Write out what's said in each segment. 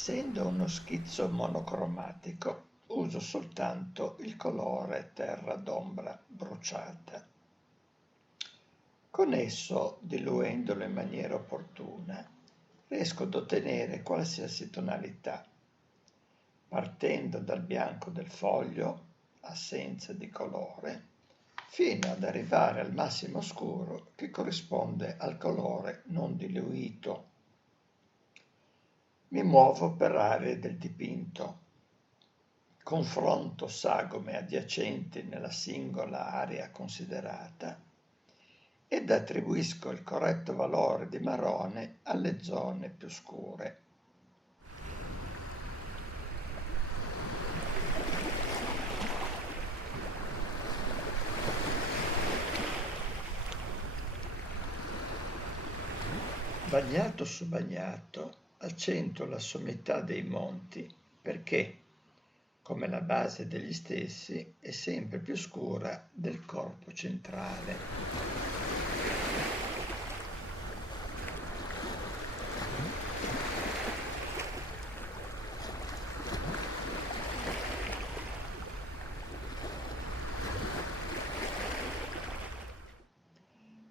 Essendo uno schizzo monocromatico, uso soltanto il colore terra d'ombra bruciata. Con esso, diluendolo in maniera opportuna, riesco ad ottenere qualsiasi tonalità, partendo dal bianco del foglio, assenza di colore, fino ad arrivare al massimo scuro che corrisponde al colore non diluito. Mi muovo per aree del dipinto, confronto sagome adiacenti nella singola area considerata ed attribuisco il corretto valore di marrone alle zone più scure. Bagnato su bagnato, accento la sommità dei monti perché, come la base degli stessi, è sempre più scura del corpo centrale.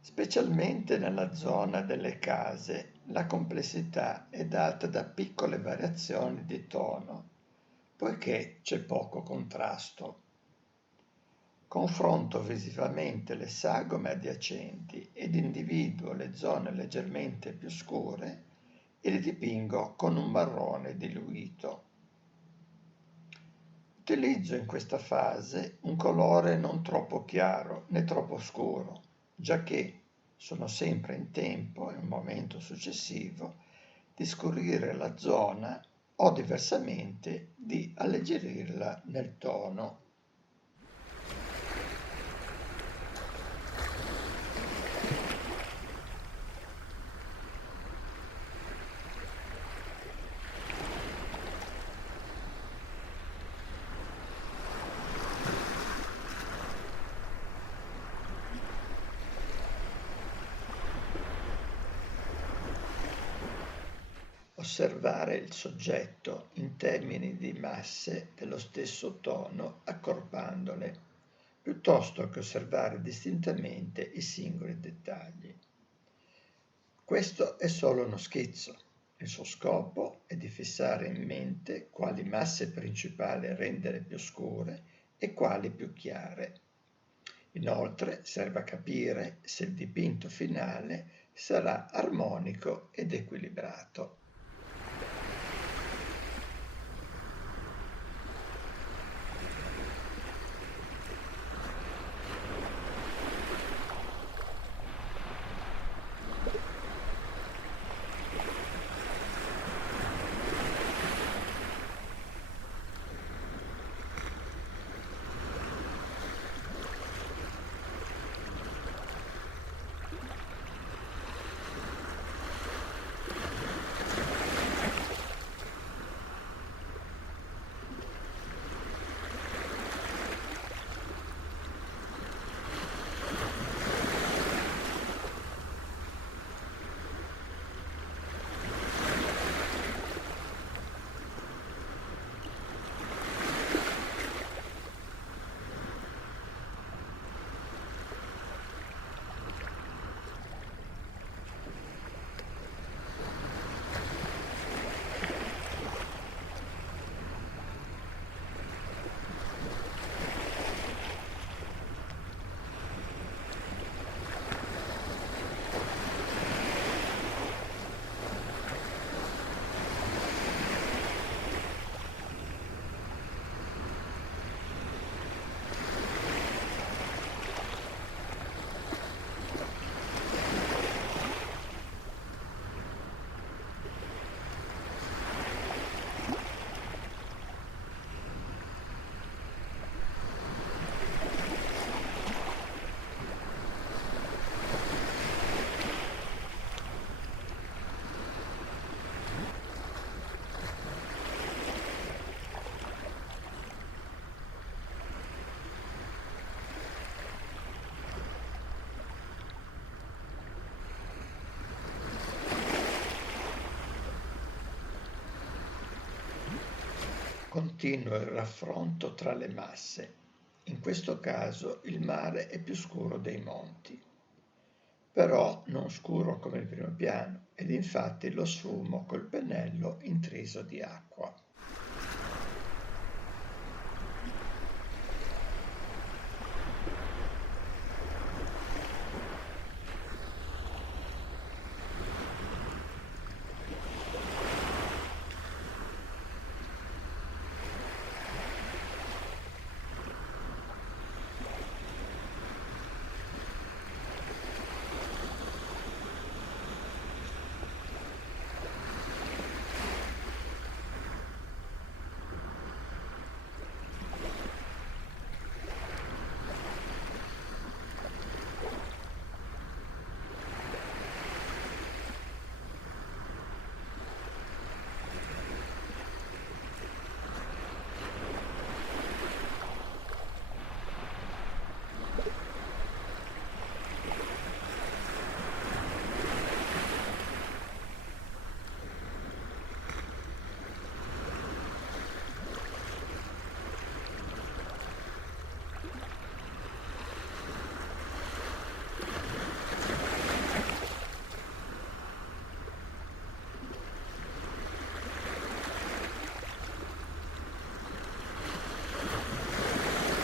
Specialmente nella zona delle case, la complessità è data da piccole variazioni di tono, poiché c'è poco contrasto. Confronto visivamente le sagome adiacenti ed individuo le zone leggermente più scure e le dipingo con un marrone diluito. Utilizzo in questa fase un colore non troppo chiaro né troppo scuro, giacché sono sempre in tempo, in un momento successivo, di scurire la zona o diversamente di alleggerirla nel tono. Osservare il soggetto in termini di masse dello stesso tono accorpandole, piuttosto che osservare distintamente i singoli dettagli. Questo è solo uno schizzo. Il suo scopo è di fissare in mente quali masse principali rendere più scure e quali più chiare. Inoltre serve a capire se il dipinto finale sarà armonico ed equilibrato. Continua il raffronto tra le masse. In questo caso il mare è più scuro dei monti, però non scuro come il primo piano, ed infatti lo sfumo col pennello intriso di acqua.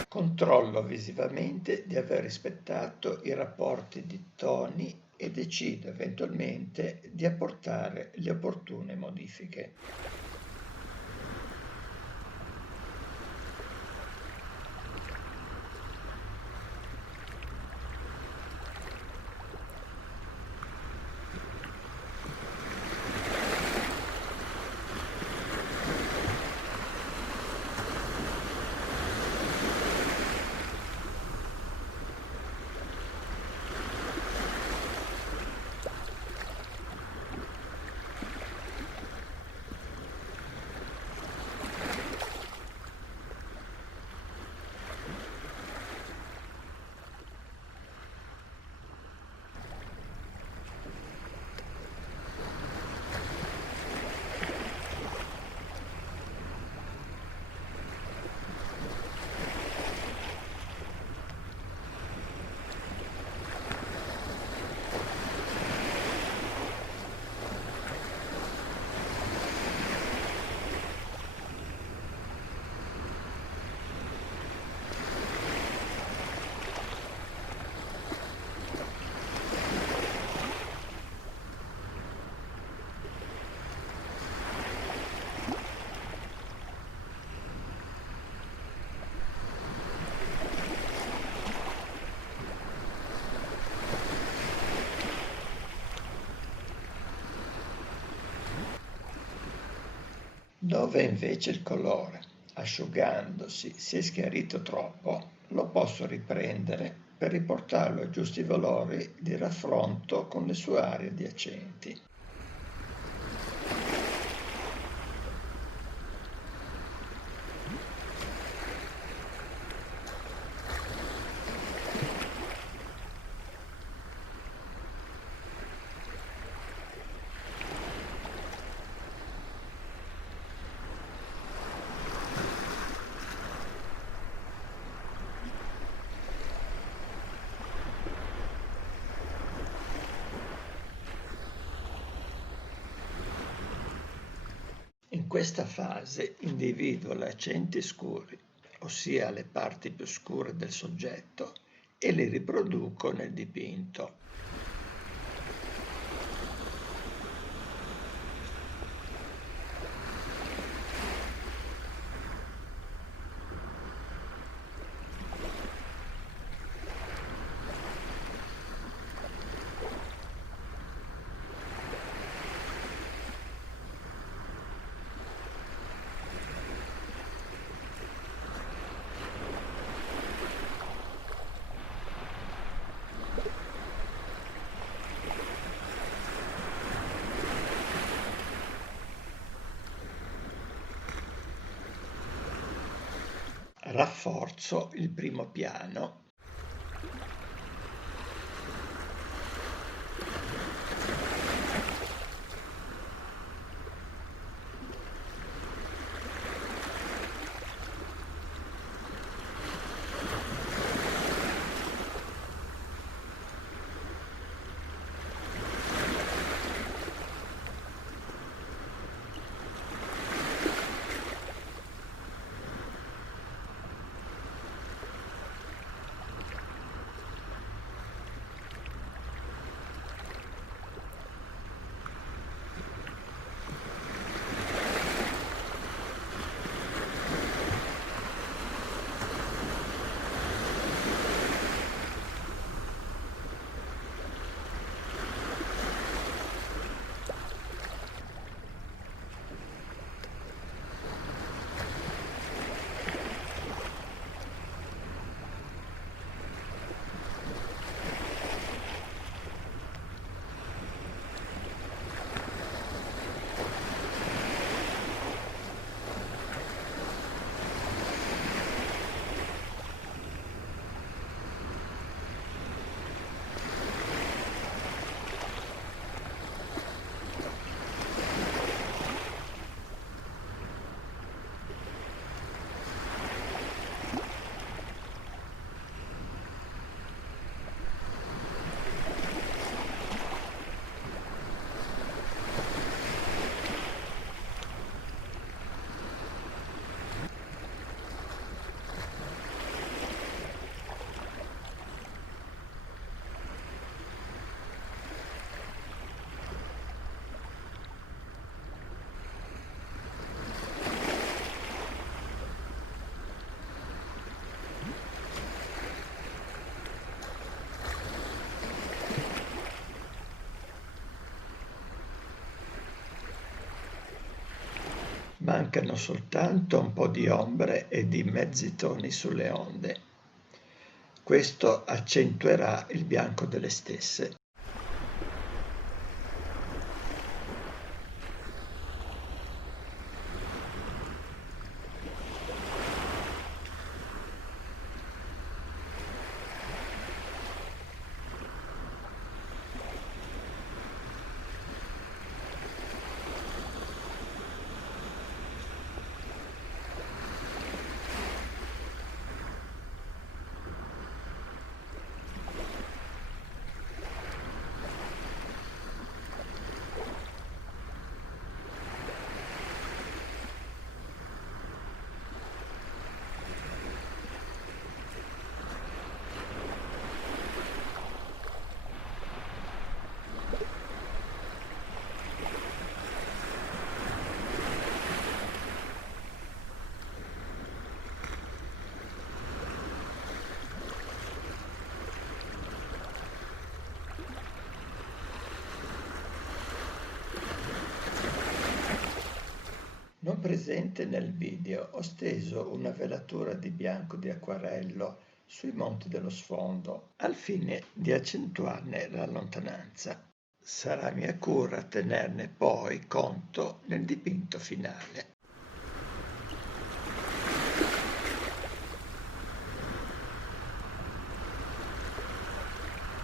Controllo visivamente di aver rispettato i rapporti di toni e decido eventualmente di apportare le opportune modifiche. Dove invece il colore, asciugandosi, si è schiarito troppo, lo posso riprendere per riportarlo ai giusti valori di raffronto con le sue aree adiacenti. In questa fase individuo gli accenti scuri, ossia le parti più scure del soggetto, e li riproduco nel dipinto. Rafforzo il primo piano. mancano soltanto un po' di ombre e di mezzi toni sulle onde. Questo accentuerà il bianco delle stesse. Non presente nel video, ho steso una velatura di bianco di acquarello sui monti dello sfondo, al fine di accentuarne la lontananza. Sarà mia cura tenerne poi conto nel dipinto finale.